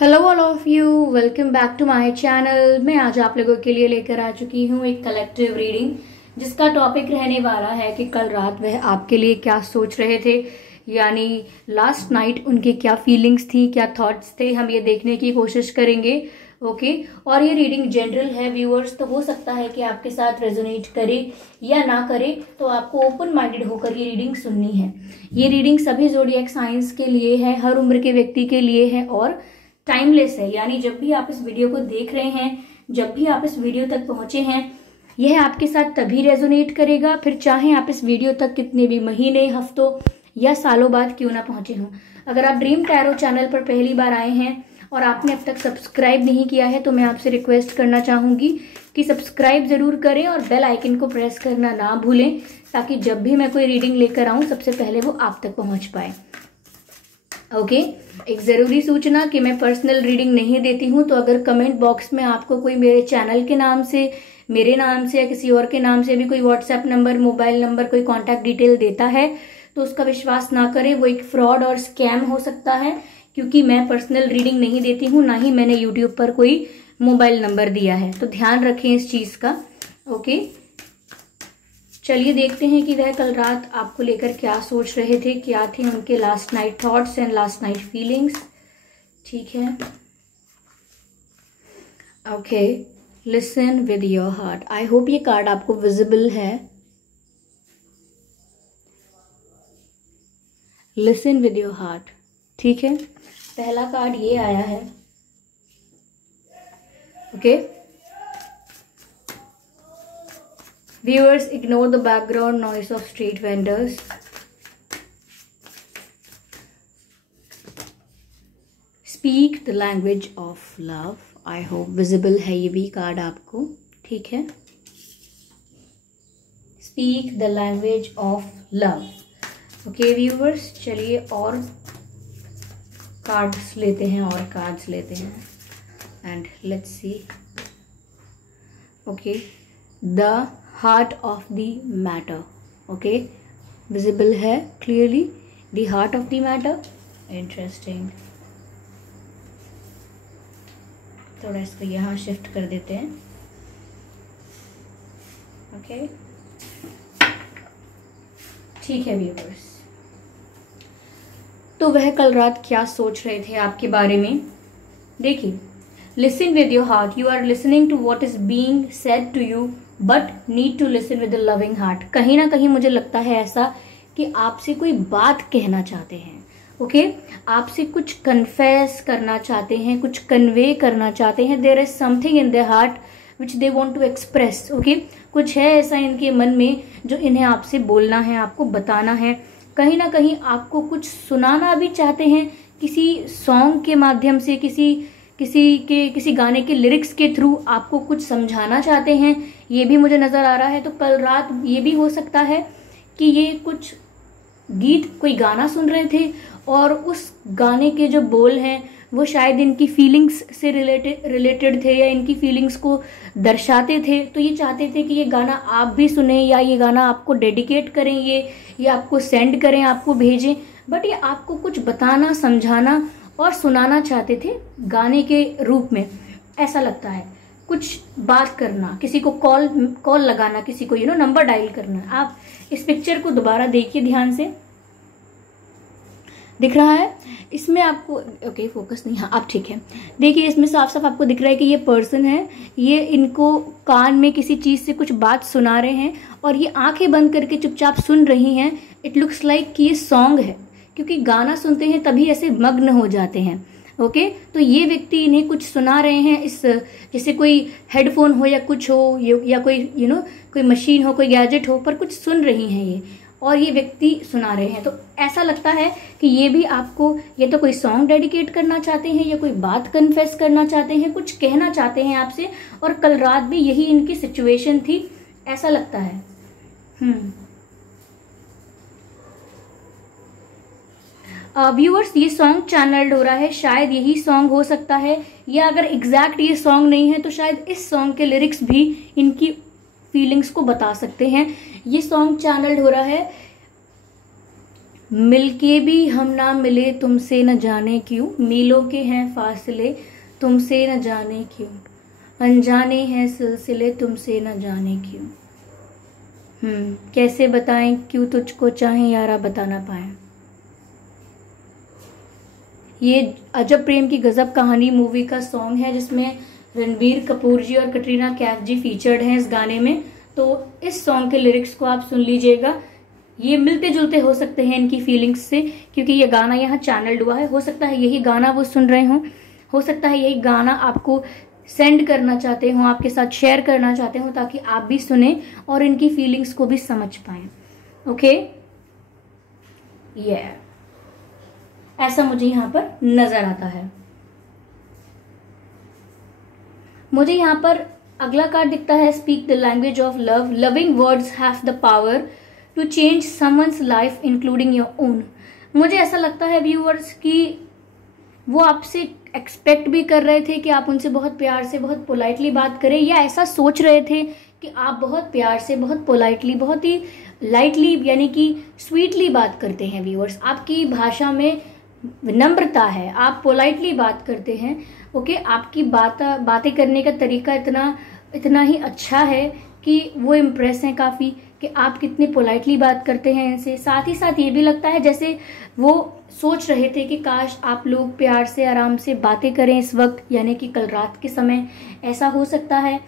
Hello all of you, welcome back to my channel. मैं आज आप लोगों के लिए लेकर आ चुकी हूँ एक कलेक्टिव रीडिंग, जिसका टॉपिक रहने वाला है कि कल रात वह आपके लिए क्या सोच रहे थे, यानी लास्ट नाइट उनकी क्या फीलिंग्स थी, क्या थॉट्स थे, हम ये देखने की कोशिश करेंगे। ओके और ये रीडिंग जनरल है व्यूअर्स, तो हो सकता है कि आपके साथ रेजोनेट करे या ना करे, तो आपको ओपन माइंडेड होकर ये रीडिंग सुननी है। ये रीडिंग सभी ज़ोडिएक साइंस के लिए है, हर उम्र के व्यक्ति के लिए है और टाइमलेस है। यानी जब भी आप इस वीडियो को देख रहे हैं, जब भी आप इस वीडियो तक पहुंचे हैं, यह आपके साथ तभी रेजोनेट करेगा, फिर चाहे आप इस वीडियो तक कितने भी महीने, हफ्तों या सालों बाद क्यों ना पहुंचे हों। अगर आप ड्रीम टैरो चैनल पर पहली बार आए हैं और आपने अब तक सब्सक्राइब नहीं किया है, तो मैं आपसे रिक्वेस्ट करना चाहूंगी कि सब्सक्राइब जरूर करें और बेल आइकन को प्रेस करना ना भूलें, ताकि जब भी मैं कोई रीडिंग लेकर आऊं सबसे पहले वो आप तक पहुंच पाए। ओके एक ज़रूरी सूचना कि मैं पर्सनल रीडिंग नहीं देती हूं, तो अगर कमेंट बॉक्स में आपको कोई मेरे चैनल के नाम से, मेरे नाम से या किसी और के नाम से भी कोई व्हाट्सएप नंबर, मोबाइल नंबर, कोई कॉन्टैक्ट डिटेल देता है, तो उसका विश्वास ना करें। वो एक फ्रॉड और स्कैम हो सकता है, क्योंकि मैं पर्सनल रीडिंग नहीं देती हूँ, ना ही मैंने यूट्यूब पर कोई मोबाइल नंबर दिया है, तो ध्यान रखें इस चीज़ का। ओके चलिए देखते हैं कि वह कल रात आपको लेकर क्या सोच रहे थे, क्या थे उनके last night thoughts and last night feelings. ठीक है, okay listen with your heart. I hope ये कार्ड आपको विजिबल है। Listen with your heart. ठीक है, पहला कार्ड ये आया है। Okay Viewers, ignore the background noise of street vendors. Speak the language of love. I hope visible है ये भी कार्ड आपको। ठीक है, Speak the language of love. Okay viewers, चलिए और कार्ड्स लेते हैं और कार्ड्स लेते हैं and let's see. Okay, the heart of the matter. Okay visible है clearly, the heart of the matter. Interesting, थोड़ा इसको यहाँ शिफ्ट कर देते हैं। ओके ठीक है व्यूअर्स, तो वह कल रात क्या सोच रहे थे आपके बारे में। देखिए, listen with your heart. You are listening to what is being said to you, but need to listen with a loving heart. कहीं ना कहीं मुझे लगता है ऐसा कि आपसे कोई बात कहना चाहते हैं। ओके आपसे कुछ कन्फेस करना चाहते हैं, कुछ कन्वे करना चाहते हैं। There is something in their heart which they want to express. Okay कुछ है ऐसा इनके मन में जो इन्हें आपसे बोलना है, आपको बताना है। कहीं ना कहीं आपको कुछ सुनाना भी चाहते हैं, किसी सॉन्ग के माध्यम से, किसी गाने के लिरिक्स के थ्रू आपको कुछ समझाना चाहते हैं। ये भी मुझे नजर आ रहा है। तो कल रात ये भी हो सकता है कि ये कुछ गीत, कोई गाना सुन रहे थे और उस गाने के जो बोल हैं वो शायद इनकी फीलिंग्स से रिलेटेड थे या इनकी फीलिंग्स को दर्शाते थे। तो ये चाहते थे कि ये गाना आप भी सुने या ये गाना आपको डेडिकेट करें, ये आपको सेंड करें, आपको भेजें। बट ये आपको कुछ बताना, समझाना और सुनाना चाहते थे गाने के रूप में, ऐसा लगता है। कुछ बात करना, किसी को कॉल लगाना, किसी को नंबर डायल करना। आप इस पिक्चर को दोबारा देखिए ध्यान से, दिख रहा है इसमें आपको। ओके फोकस नहीं, हाँ अब ठीक है। देखिए इसमें साफ साफ आपको दिख रहा है कि ये पर्सन है, ये इनको कान में किसी चीज से कुछ बात सुना रहे हैं और ये आंखें बंद करके चुपचाप सुन रही हैं। इट लुक्स लाइक कि ये सॉन्ग है, क्योंकि गाना सुनते हैं तभी ऐसे मग्न हो जाते हैं। ओके तो ये व्यक्ति इन्हें कुछ सुना रहे हैं, इस जैसे कोई हेडफोन हो या कुछ हो, या कोई कोई मशीन हो, कोई गैजेट हो, पर कुछ सुन रही हैं ये, और ये व्यक्ति सुना रहे हैं। तो ऐसा लगता है कि ये भी आपको ये तो कोई सॉन्ग डेडिकेट करना चाहते हैं या कोई बात कन्फेस करना चाहते हैं, कुछ कहना चाहते हैं आपसे। और कल रात भी यही इनकी सिचुएशन थी, ऐसा लगता है। व्यूअर्स ये सॉन्ग चैनल्ड हो रहा है, शायद यही सॉन्ग हो सकता है, या अगर एग्जैक्ट ये सॉन्ग नहीं है तो शायद इस सॉन्ग के लिरिक्स भी इनकी फीलिंग्स को बता सकते हैं। ये सॉन्ग चैनल्ड हो रहा है मिलके भी हम ना मिले तुमसे न जाने क्यों, मीलों के हैं फासले तुमसे न जाने क्यों, अनजाने हैं सिलसिले तुमसे न जाने क्यों। कैसे बताएं क्यों तुझको चाहें यारा बता ना पाए। ये अजब प्रेम की गजब कहानी मूवी का सॉन्ग है, जिसमें रणबीर कपूर जी और कटरीना कैफ जी फीचर्ड हैं इस गाने में। तो इस सॉन्ग के लिरिक्स को आप सुन लीजिएगा। ये मिलते जुलते हो सकते हैं इनकी फीलिंग्स से, क्योंकि ये गाना यहाँ चैनल्ड हुआ है। हो सकता है यही गाना वो सुन रहे हों, हो सकता है यही गाना आपको सेंड करना चाहते हो, आपके साथ शेयर करना चाहते हो, ताकि आप भी सुने और इनकी फीलिंग्स को भी समझ पाए। ओके, ये ऐसा मुझे यहाँ पर नजर आता है। मुझे यहाँ पर अगला कार्ड दिखता है, speak the language of love, loving words have the power to change someone's life including your own. मुझे ऐसा लगता है व्यूअर्स कि वो आपसे एक्सपेक्ट भी कर रहे थे कि आप उनसे बहुत प्यार से, बहुत पोलाइटली बात करें, या ऐसा सोच रहे थे कि आप बहुत प्यार से, बहुत पोलाइटली, बहुत ही लाइटली यानी कि स्वीटली बात करते हैं। व्यूअर्स, आपकी भाषा में विनम्रता है, आप पोलाइटली बात करते हैं। ओके, आपकी बातें करने का तरीका इतना ही अच्छा है कि वो इम्प्रेस हैं काफ़ी कि आप कितने पोलाइटली बात करते हैं इनसे। साथ ही साथ ये भी लगता है जैसे वो सोच रहे थे कि काश आप लोग प्यार से, आराम से बातें करें इस वक्त, यानी कि कल रात के समय। ऐसा हो सकता है।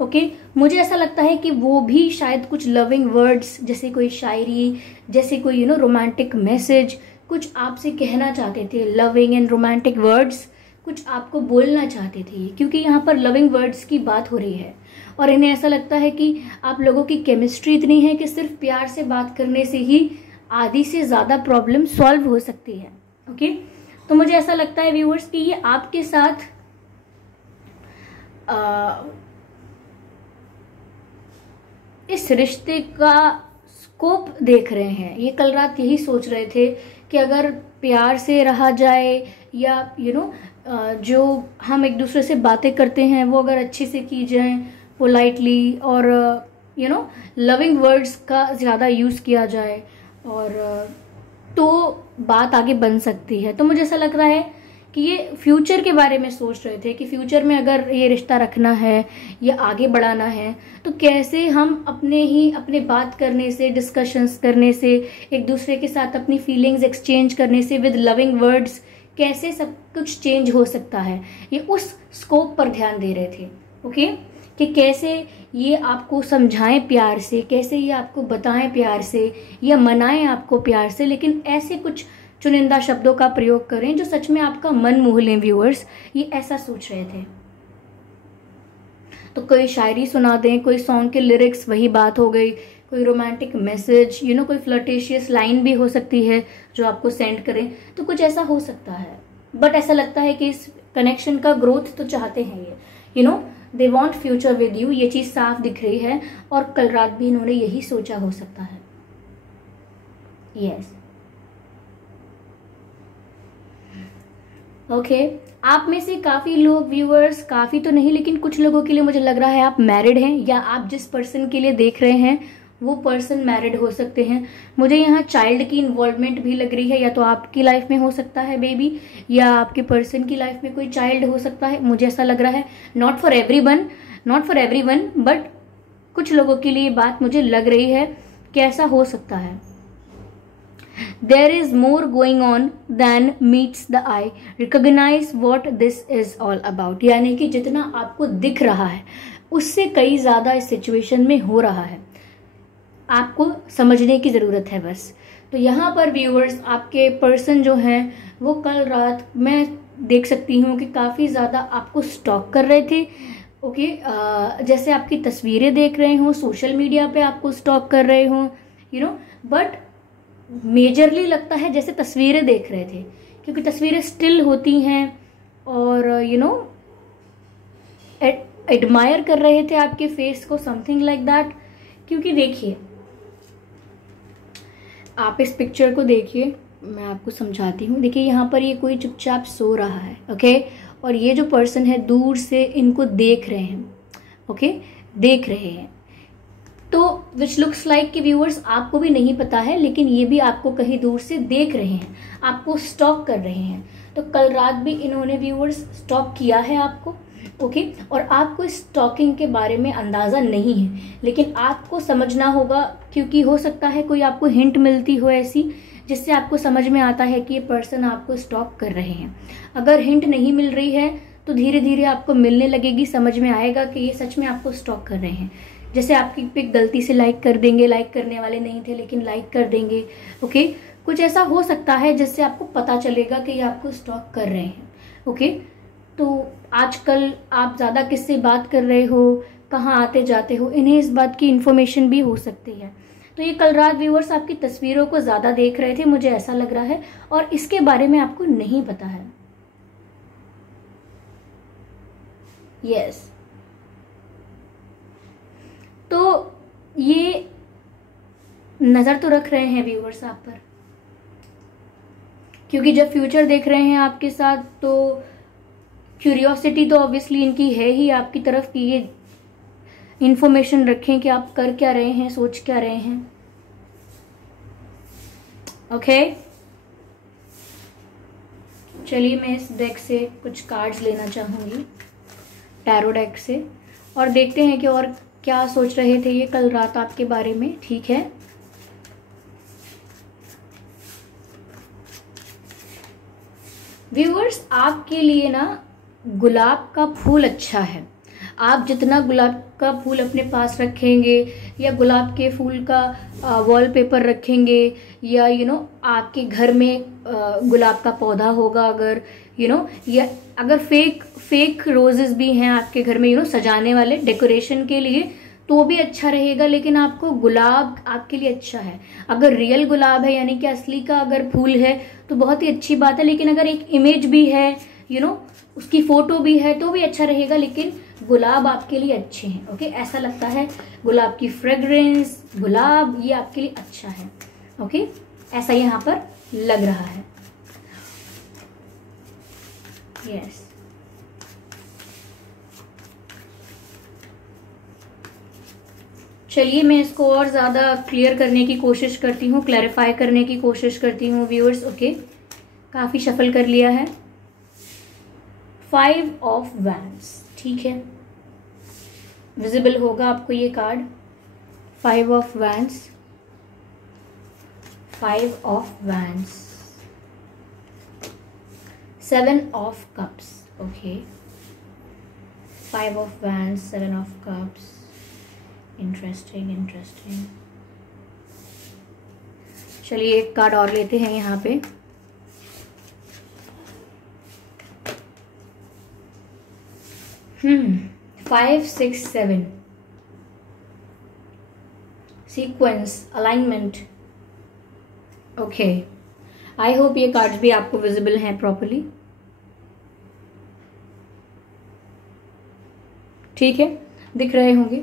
ओके, मुझे ऐसा लगता है कि वो भी शायद कुछ लविंग वर्ड्स, जैसे कोई शायरी, जैसे कोई रोमांटिक मैसेज कुछ आपसे कहना चाहते थे। लविंग एंड रोमांटिक वर्ड्स कुछ आपको बोलना चाहते थे, क्योंकि यहाँ पर लविंग वर्ड्स की बात हो रही है और इन्हें ऐसा लगता है कि आप लोगों की केमिस्ट्री इतनी है कि सिर्फ प्यार से बात करने से ही आधी से ज़्यादा प्रॉब्लम सॉल्व हो सकती है। ओके, तो मुझे ऐसा लगता है व्यूअर्स कि ये आपके साथ इस रिश्ते का स्कोप देख रहे हैं। ये कल रात यही सोच रहे थे कि अगर प्यार से रहा जाए, या जो हम एक दूसरे से बातें करते हैं वो अगर अच्छे से की जाए, पोलाइटली, और लविंग वर्ड्स का ज़्यादा यूज़ किया जाए, और तो बात आगे बन सकती है। तो मुझे ऐसा लग रहा है कि ये फ्यूचर के बारे में सोच रहे थे कि फ्यूचर में अगर ये रिश्ता रखना है या आगे बढ़ाना है तो कैसे हम अपने बात करने से, डिस्कशंस करने से, एक दूसरे के साथ अपनी फीलिंग्स एक्सचेंज करने से विद लविंग वर्ड्स कैसे सब कुछ चेंज हो सकता है। ये उस स्कोप पर ध्यान दे रहे थे। ओके, कि कैसे ये आपको समझाएं प्यार से, कैसे ये आपको बताएं प्यार से, या मनाएं आपको प्यार से, लेकिन ऐसे कुछ चुनिंदा शब्दों का प्रयोग करें जो सच में आपका मन मोह लें। व्यूअर्स, ये ऐसा सोच रहे थे। तो कोई शायरी सुना दें, कोई सॉन्ग के लिरिक्स, वही बात हो गई, कोई रोमांटिक मैसेज, कोई फ्लर्टेशियस लाइन भी हो सकती है जो आपको सेंड करें, तो कुछ ऐसा हो सकता है। बट ऐसा लगता है कि इस कनेक्शन का ग्रोथ तो चाहते हैं ये, they want future with you, ये चीज साफ दिख रही है, और कल रात भी इन्होंने यही सोचा हो सकता है। यस, ओके, आप में से काफी लोग व्यूअर्स, काफी तो नहीं लेकिन कुछ लोगों के लिए मुझे लग रहा है आप मैरिड हैं, या आप जिस पर्सन के लिए देख रहे हैं वो पर्सन मैरिड हो सकते हैं। मुझे यहाँ चाइल्ड की इन्वॉल्वमेंट भी लग रही है, या तो आपकी लाइफ में हो सकता है बेबी, या आपके पर्सन की लाइफ में कोई चाइल्ड हो सकता है। मुझे ऐसा लग रहा है, नॉट फॉर एवरीवन, बट कुछ लोगों के लिए बात मुझे लग रही है कि ऐसा हो सकता है। There is more going on than meets the eye. Recognize what this is all about. यानी कि जितना आपको दिख रहा है उससे कई ज्यादा इस सिचुएशन में हो रहा है, आपको समझने की जरूरत है बस। तो यहाँ पर व्यूअर्स, आपके पर्सन जो हैं वो कल रात मैं देख सकती हूँ कि काफी ज्यादा आपको स्टॉक कर रहे थे। ओके, जैसे आपकी तस्वीरें देख रहे हो, सोशल मीडिया पे आपको स्टॉक कर रहे हो, बट मेजरली लगता है जैसे तस्वीरें देख रहे थे, क्योंकि तस्वीरें स्टिल होती हैं, और एडमायर कर रहे थे आपके फेस को, समथिंग लाइक दैट। क्योंकि देखिए, आप इस पिक्चर को देखिए, मैं आपको समझाती हूँ। देखिए, यहाँ पर ये कोई चुपचाप सो रहा है, ओके, और ये जो पर्सन है दूर से इनको देख रहे हैं, ओके, देख रहे हैं। तो विच लुक्स लाइक कि व्यूअर्स आपको भी नहीं पता है, लेकिन ये भी आपको कहीं दूर से देख रहे हैं, आपको स्टॉक कर रहे हैं। तो कल रात भी इन्होंने व्यूअर्स स्टॉक किया है आपको, ओके। और आपको इस स्टॉकिंग के बारे में अंदाज़ा नहीं है, लेकिन आपको समझना होगा, क्योंकि हो सकता है कोई आपको हिंट मिलती हो ऐसी जिससे आपको समझ में आता है कि ये पर्सन आपको स्टॉक कर रहे हैं। अगर हिंट नहीं मिल रही है तो धीरे धीरे आपको मिलने लगेगी, समझ में आएगा कि ये सच में आपको स्टॉक कर रहे हैं। जैसे आपकी पिक गलती से लाइक कर देंगे, लाइक करने वाले नहीं थे लेकिन लाइक कर देंगे, ओके। कुछ ऐसा हो सकता है जिससे आपको पता चलेगा कि ये आपको स्टॉक कर रहे हैं, ओके। तो आजकल आप ज़्यादा किससे बात कर रहे हो, कहाँ आते जाते हो, इन्हें इस बात की इन्फॉर्मेशन भी हो सकती है। तो ये कल रात व्यूअर्स आपकी तस्वीरों को ज़्यादा देख रहे थे, मुझे ऐसा लग रहा है, और इसके बारे में आपको नहीं पता है। यस तो ये नज़र तो रख रहे हैं व्यूअर्स आप पर, क्योंकि जब फ्यूचर देख रहे हैं आपके साथ तो क्यूरियोसिटी तो ऑब्वियसली इनकी है ही आपकी तरफ कि ये इंफॉर्मेशन रखें कि आप कर क्या रहे हैं, सोच क्या रहे हैं, ओके। चलिए मैं इस डेक से कुछ कार्ड्स लेना चाहूंगी, टैरो डेक से, और देखते हैं कि और क्या सोच रहे थे ये कल रात आपके बारे में, ठीक है। व्यूअर्स आपके लिए ना गुलाब का फूल अच्छा है। आप जितना गुलाब का फूल अपने पास रखेंगे या गुलाब के फूल का वॉलपेपर रखेंगे, या आपके घर में गुलाब का पौधा होगा अगर या अगर फेक रोजेस भी हैं आपके घर में सजाने वाले डेकोरेशन के लिए, तो भी अच्छा रहेगा। लेकिन आपको गुलाब आपके लिए अच्छा है। अगर रियल गुलाब है यानी कि असली का अगर फूल है तो बहुत ही अच्छी बात है, लेकिन अगर एक इमेज भी है उसकी फोटो भी है तो भी अच्छा रहेगा। लेकिन गुलाब आपके लिए अच्छे हैं, ओके। ऐसा लगता है गुलाब की फ्रेग्रेंस, गुलाब ये आपके लिए अच्छा है, ओके। ऐसा यहाँ पर लग रहा है, यस। चलिए मैं इसको और ज़्यादा क्लियर करने की कोशिश करती हूँ, क्लैरिफाई करने की कोशिश करती हूँ व्यूअर्स, ओके। काफ़ी शफल कर लिया है। 5 ऑफ वैंड्स, ठीक है, विजिबल होगा आपको ये card. 5 of wands, 5 of wands, 7 of cups, okay. 5 of wands, 7 of cups, interesting. चलिए एक कार्ड और लेते हैं यहाँ पे। Hmm. 5, 6, 7. Sequence, alignment. Okay. I hope ये कार्ड्स भी आपको विजिबल हैं प्रॉपरली। ठीक है, दिख रहे होंगे।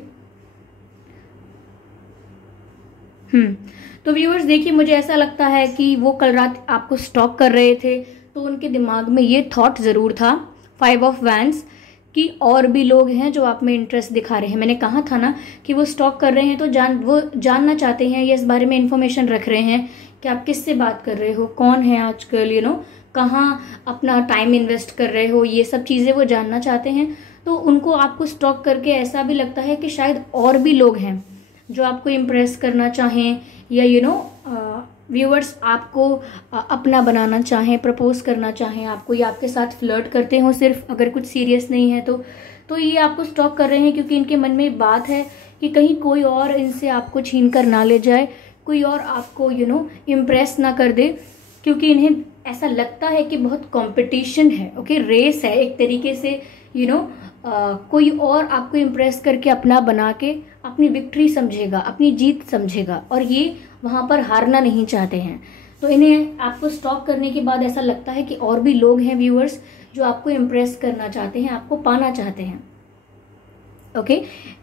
तो व्यूअर्स देखिए, मुझे ऐसा लगता है कि वो कल रात आपको स्टॉक कर रहे थे, तो उनके दिमाग में ये थॉट जरूर था 5 ऑफ वैंड्स कि और भी लोग हैं जो आप में इंटरेस्ट दिखा रहे हैं। मैंने कहा था ना कि वो स्टॉक कर रहे हैं, तो वो जानना चाहते हैं या इस बारे में इंफॉर्मेशन रख रहे हैं कि आप किससे बात कर रहे हो, कौन है आजकल, कहाँ अपना टाइम इन्वेस्ट कर रहे हो, ये सब चीज़ें वो जानना चाहते हैं। तो उनको आपको स्टॉक करके ऐसा भी लगता है कि शायद और भी लोग हैं जो आपको इम्प्रेस करना चाहें, या व्यूअर्स आपको अपना बनाना चाहें, प्रपोज करना चाहें आपको, या आपके साथ फ्लर्ट करते हो सिर्फ, अगर कुछ सीरियस नहीं है तो ये आपको स्टॉक कर रहे हैं, क्योंकि इनके मन में बात है कि कहीं कोई और इनसे आपको छीन कर ना ले जाए, कोई और आपको इम्प्रेस ना कर दे, क्योंकि इन्हें ऐसा लगता है कि बहुत कंपटीशन है, ओके, रेस है एक तरीके से, कोई और आपको इम्प्रेस करके अपना बना के अपनी विक्ट्री समझेगा, अपनी जीत समझेगा, और ये वहां पर हारना नहीं चाहते हैं। तो इन्हें आपको स्टॉक करने के बाद ऐसा लगता है कि और भी लोग हैं व्यूअर्स जो आपको इम्प्रेस करना चाहते हैं, आपको पाना चाहते हैं, ओके।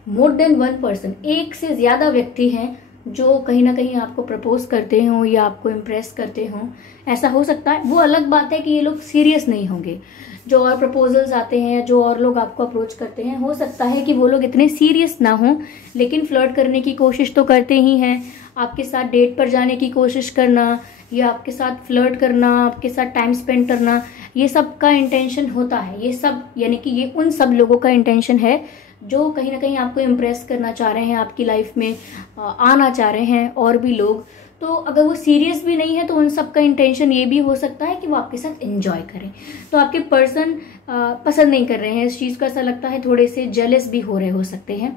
मोर देन 1 पर्सन, एक से ज्यादा व्यक्ति हैं जो कहीं ना कहीं आपको प्रपोज करते हों या आपको इम्प्रेस करते हों, ऐसा हो सकता है। वो अलग बात है कि ये लोग सीरियस नहीं होंगे। जो और प्रपोजल्स आते हैं, जो और लोग आपको अप्रोच करते हैं, हो सकता है कि वो लोग इतने सीरियस ना हों, लेकिन फ्लर्ट करने की कोशिश तो करते ही हैं। आपके साथ डेट पर जाने की कोशिश करना या आपके साथ फ्लर्ट करना, आपके साथ टाइम स्पेंड करना, ये सब का इंटेंशन होता है। ये सब यानी कि ये उन सब लोगों का इंटेंशन है जो कहीं ना कहीं आपको इम्प्रेस करना चाह रहे हैं, आपकी लाइफ में आना चाह रहे हैं और भी लोग। तो अगर वो सीरियस भी नहीं है तो उन सब का इंटेंशन ये भी हो सकता है कि वो आपके साथ एंजॉय करें। तो आपके पर्सन पसंद नहीं कर रहे हैं इस चीज़ को, ऐसा लगता है थोड़े से जेलस भी हो रहे हो सकते हैं।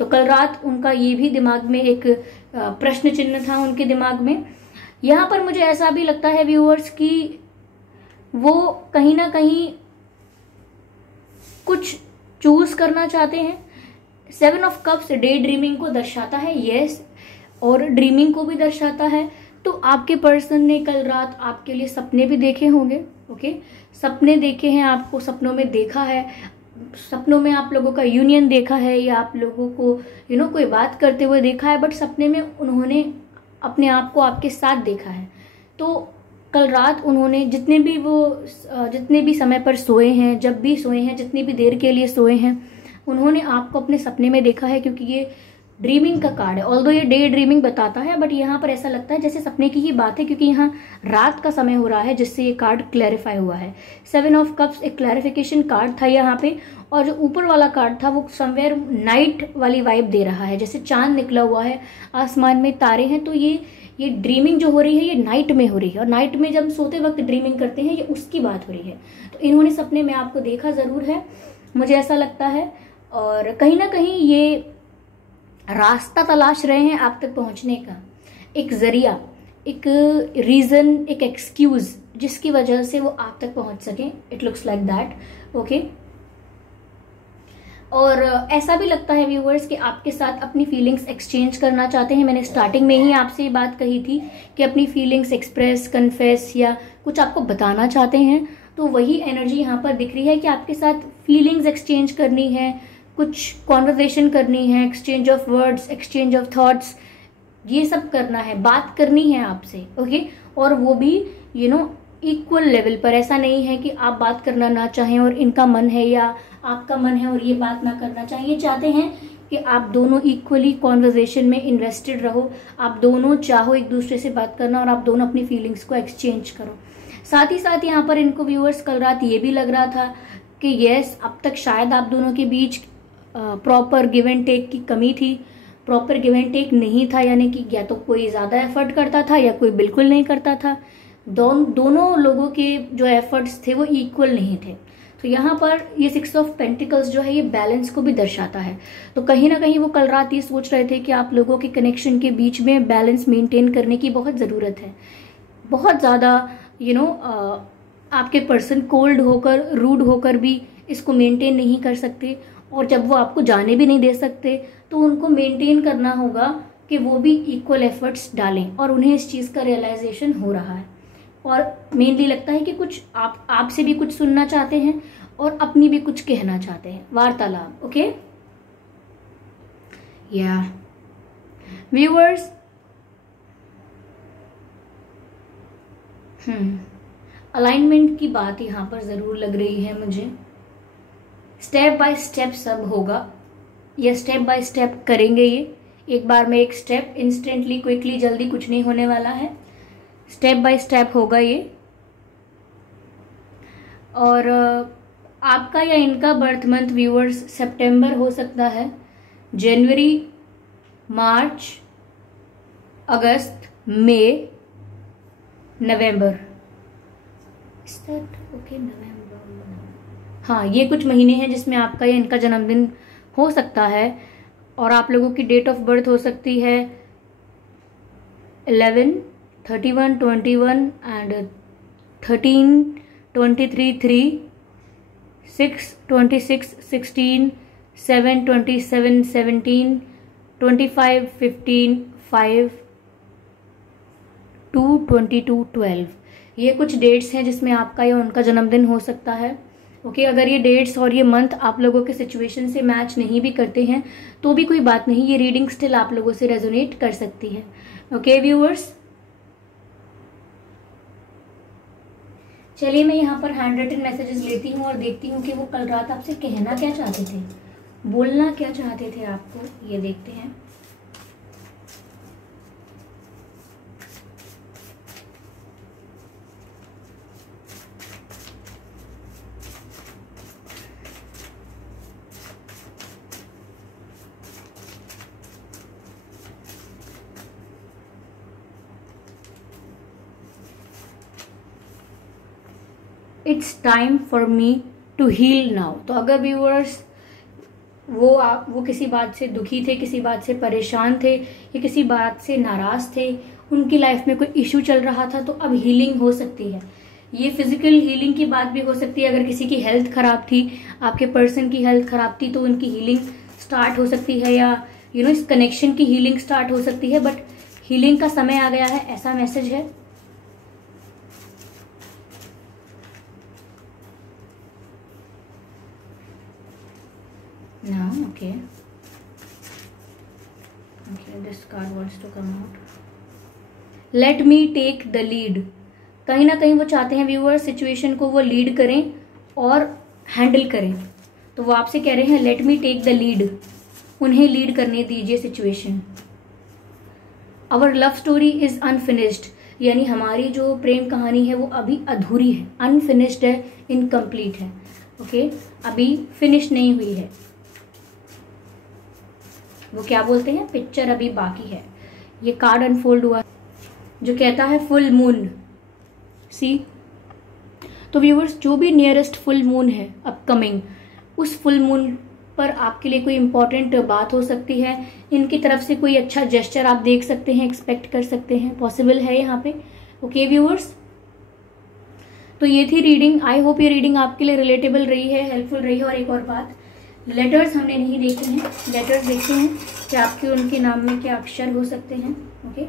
तो कल रात उनका ये भी दिमाग में एक प्रश्न चिन्ह था उनके दिमाग में। यहाँ पर मुझे ऐसा भी लगता है व्यूअर्स कि वो कहीं ना कहीं कुछ चूज करना चाहते हैं। 7 ऑफ कप्स डे ड्रीमिंग को दर्शाता है, यस, और ड्रीमिंग को भी दर्शाता है। तो आपके पर्सन ने कल रात आपके लिए सपने भी देखे होंगे, ओके, सपने देखे हैं, आपको सपनों में देखा है, सपनों में आप लोगों का यूनियन देखा है या आप लोगों को कोई बात करते हुए देखा है, बट सपने में उन्होंने अपने आप को आपके साथ देखा है। तो कल रात उन्होंने जितने भी समय पर सोए हैं, जब भी सोए हैं, जितनी भी देर के लिए सोए हैं, उन्होंने आपको अपने सपने में देखा है। क्योंकि ये ड्रीमिंग का कार्ड है, ऑल्दो ये डे ड्रीमिंग बताता है, बट यहाँ पर ऐसा लगता है जैसे सपने की ही बात है, क्योंकि यहाँ रात का समय हो रहा है जिससे ये कार्ड क्लैरिफाई हुआ है। 7 ऑफ कप्स एक क्लैरिफिकेशन कार्ड था यहाँ पे, और जो ऊपर वाला कार्ड था वो समवेयर नाइट वाली वाइब दे रहा है, जैसे चांद निकला हुआ है, आसमान में तारे हैं। तो ये ड्रीमिंग जो हो रही है ये नाइट में हो रही है, और नाइट में जब सोते वक्त ड्रीमिंग करते हैं ये उसकी बात हो रही है। तो इन्होंने सपने में आपको देखा जरूर है, मुझे ऐसा लगता है, और कहीं ना कहीं ये रास्ता तलाश रहे हैं आप तक पहुंचने का, एक जरिया, एक रीजन, एक एक्सक्यूज जिसकी वजह से वो आप तक पहुंच सकें। It looks like that, okay. और ऐसा भी लगता है व्यूअर्स कि आपके साथ अपनी फीलिंग्स एक्सचेंज करना चाहते हैं। मैंने स्टार्टिंग में ही आपसे ये बात कही थी कि अपनी फीलिंग्स एक्सप्रेस, कन्फेस या कुछ आपको बताना चाहते हैं। तो वही एनर्जी यहाँ पर दिख रही है कि आपके साथ फीलिंग्स एक्सचेंज करनी है, कुछ कॉन्वर्सेशन करनी है, exchange of words, exchange of thoughts, ये सब करना है, बात करनी है आपसे, ओके। और वो भी इक्वल लेवल पर। ऐसा नहीं है कि आप बात करना ना चाहें और इनका मन है, या आपका मन है और ये बात ना करना चाहिए। चाहते हैं कि आप दोनों इक्वली कॉन्वर्सेशन में इन्वेस्टेड रहो, आप दोनों चाहो एक दूसरे से बात करना, और आप दोनों अपनी फीलिंग्स को एक्सचेंज करो। साथ ही साथ यहाँ पर इनको व्यूअर्स कल रात ये भी लग रहा था कि यस, अब तक शायद आप दोनों के बीच प्रॉपर गिव एंड टेक की कमी थी, प्रॉपर गिव एंड टेक नहीं था, यानी कि या तो कोई ज़्यादा एफर्ट करता था या कोई बिल्कुल नहीं करता था। दोनों लोगों के जो एफर्ट्स थे वो इक्वल नहीं थे। तो यहाँ पर ये 6 ऑफ पेंटिकल्स जो है ये बैलेंस को भी दर्शाता है। तो कहीं ना कहीं वो कल रात ये सोच रहे थे कि आप लोगों के कनेक्शन के बीच में बैलेंस मेंटेन करने की बहुत ज़रूरत है। बहुत ज़्यादा आपके पर्सन कोल्ड होकर, रूड होकर भी इसको मेंटेन नहीं कर सकते, और जब वो आपको जाने भी नहीं दे सकते तो उनको मेंटेन करना होगा कि वो भी इक्वल एफर्ट्स डालें, और उन्हें इस चीज़ का रियलाइजेशन हो रहा है। और मेनली लगता है कि कुछ आपसे भी कुछ सुनना चाहते हैं और अपनी भी कुछ कहना चाहते हैं, वार्तालाप, ओके। या व्यूअर्स, अलाइनमेंट की बात यहाँ पर जरूर लग रही है मुझे। स्टेप बाय स्टेप सब होगा, या स्टेप बाय स्टेप करेंगे ये। एक बार में एक स्टेप, इंस्टेंटली, क्विकली, जल्दी कुछ नहीं होने वाला है, स्टेप बाय स्टेप होगा ये। और आपका या इनका बर्थ मंथ व्यूअर्स सितंबर हो सकता है, जनवरी, मार्च, अगस्त, मई, नवंबर, ओके, नवंबर, हाँ, ये कुछ महीने हैं जिसमें आपका या इनका जन्मदिन हो सकता है। और आप लोगों की डेट ऑफ बर्थ हो सकती है 11, 31, 21 एंड 13, 23, 3, 6, 26, 16, 7, 27, 17, 25, 15, 5, 2, 22, 12, ये कुछ डेट्स हैं जिसमें आपका या उनका जन्मदिन हो सकता है। ओके, अगर ये डेट्स और ये मंथ आप लोगों के सिचुएशन से मैच नहीं भी करते हैं तो भी कोई बात नहीं, ये रीडिंग स्टिल आप लोगों से रेजोनेट कर सकती है। ओके व्यूअर्स, चलिए मैं यहाँ पर हैंड रिटन मैसेजेस लेती हूँ और देखती हूँ कि वो कल रात आपसे कहना क्या चाहते थे, बोलना क्या चाहते थे आपको, ये देखते हैं। It's time for me to heal now. तो अगर व्यूअर्स वो किसी बात से दुखी थे, किसी बात से परेशान थे या किसी बात से नाराज थे, उनकी लाइफ में कोई इश्यू चल रहा था, तो अब हीलिंग हो सकती है। ये फिजिकल हीलिंग की बात भी हो सकती है। अगर किसी की हेल्थ खराब थी, आपके पर्सन की हेल्थ खराब थी, तो उनकी हीलिंग स्टार्ट हो सकती है, या इस कनेक्शन की हीलिंग स्टार्ट हो सकती है। बट हीलिंग का समय आ गया है, ऐसा मैसेज है। Now, okay, this card wants to come out. Let me take the lead. कहीं ना कहीं वो चाहते हैं व्यूअर सिचुएशन को वो लीड करें और हैंडल करें, तो वो आपसे कह रहे हैं let me take the lead, उन्हें लीड करने दीजिए situation. Our love story is unfinished, यानी हमारी जो प्रेम कहानी है वो अभी अधूरी है, अनफिनिश्ड है, इनकम्प्लीट है। ओके, अभी फिनिश नहीं हुई है। वो क्या बोलते हैं, पिक्चर अभी बाकी है। ये कार्ड अनफोल्ड हुआ जो कहता है फुल मून। सी, तो व्यूअर्स जो भी नियरेस्ट फुल मून है अपकमिंग, उस फुल मून पर आपके लिए कोई इंपॉर्टेंट बात हो सकती है। इनकी तरफ से कोई अच्छा जेस्चर आप देख सकते हैं, एक्सपेक्ट कर सकते हैं, पॉसिबल है यहाँ पे। ओके व्यूअर्स, तो ये थी रीडिंग। आई होप ये रीडिंग आपके लिए रिलेटेबल रही है, हेल्पफुल रही है। और एक और बात, लेटर्स हमने नहीं देखे हैं, लेटर्स देखते हैं कि आपके उनके नाम में क्या अक्षर हो सकते हैं। ओके,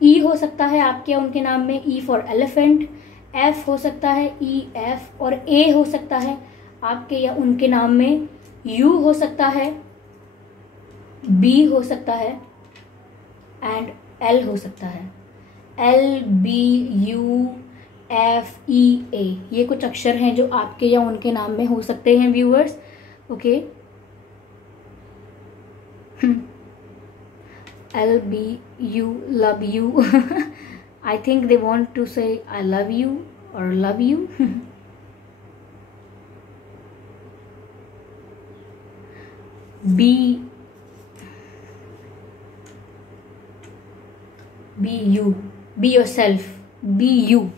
ई हो सकता है आपके उनके नाम में, ई फॉर एलिफेंट। एफ हो सकता है, ई एफ। और ए हो सकता है आपके या उनके नाम में। यू हो सकता है, बी हो सकता है एंड एल हो सकता है। एल, बी, यू, एफ, ई, ए, ये कुछ अक्षर हैं जो आपके या उनके नाम में हो सकते हैं viewers. Okay, L, B, U, love you. I think they want to say I love you और love you. Be you, be yourself, be you,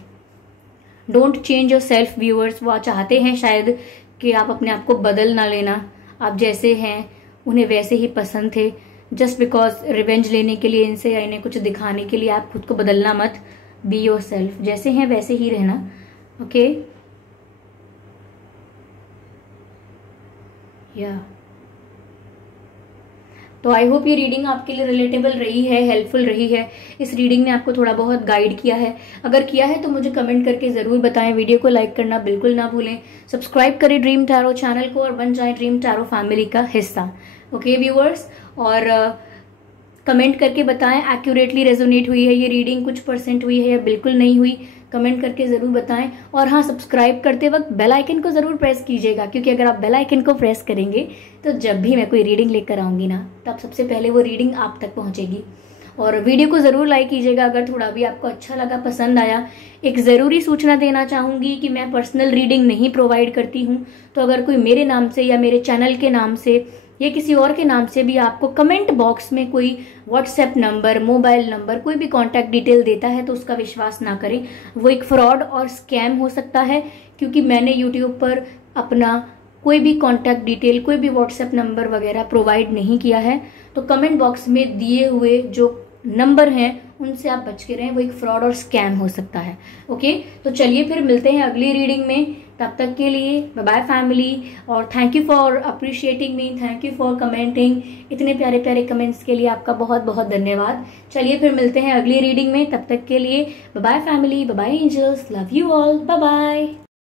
don't change yourself viewers. वो चाहते हैं शायद कि आप अपने आप को बदल ना लेना, आप जैसे हैं उन्हें वैसे ही पसंद थे। जस्ट बिकॉज रिवेंज लेने के लिए इनसे या इन्हें कुछ दिखाने के लिए आप खुद को बदलना मत। बी योर सेल्फ, जैसे हैं वैसे ही रहना। ओके, या तो आई होप ये रीडिंग आपके लिए रिलेटेबल रही है, हेल्पफुल रही है। इस रीडिंग ने आपको थोड़ा बहुत गाइड किया है। अगर किया है तो मुझे कमेंट करके ज़रूर बताएं। वीडियो को लाइक करना बिल्कुल ना भूलें। सब्सक्राइब करें ड्रीम टैरो चैनल को और बन जाएं ड्रीम टैरो फैमिली का हिस्सा। ओके व्यूअर्स, और कमेंट करके बताएं एक्यूरेटली रेजोनेट हुई है ये रीडिंग, कुछ परसेंट हुई है या बिल्कुल नहीं हुई, कमेंट करके ज़रूर बताएं। और हाँ, सब्सक्राइब करते वक्त बेल आइकन को ज़रूर प्रेस कीजिएगा, क्योंकि अगर आप बेल आइकन को प्रेस करेंगे तो जब भी मैं कोई रीडिंग लेकर आऊँगी ना, तब सबसे पहले वो रीडिंग आप तक पहुँचेगी। और वीडियो को ज़रूर लाइक कीजिएगा अगर थोड़ा भी आपको अच्छा लगा, पसंद आया। एक ज़रूरी सूचना देना चाहूँगी कि मैं पर्सनल रीडिंग नहीं प्रोवाइड करती हूँ, तो अगर कोई मेरे नाम से या मेरे चैनल के नाम से या किसी और के नाम से भी आपको कमेंट बॉक्स में कोई व्हाट्सएप नंबर, मोबाइल नंबर, कोई भी कॉन्टैक्ट डिटेल देता है तो उसका विश्वास ना करें। वो एक फ्रॉड और स्कैम हो सकता है, क्योंकि मैंने यूट्यूब पर अपना कोई भी कॉन्टैक्ट डिटेल, कोई भी व्हाट्सएप नंबर वगैरह प्रोवाइड नहीं किया है। तो कमेंट बॉक्स में दिए हुए जो नंबर हैं उनसे आप बच के रहें, वो एक फ्रॉड और स्कैम हो सकता है। ओके, तो चलिए फिर मिलते हैं अगली रीडिंग में। तब तक के लिए बाय बाय फैमिली, और thank you for appreciating me, thank you for commenting. इतने प्यारे प्यारे कमेंट्स के लिए आपका बहुत बहुत धन्यवाद। चलिए फिर मिलते हैं अगली रीडिंग में, तब तक के लिए bye bye family, bye bye angels, love you all, bye bye.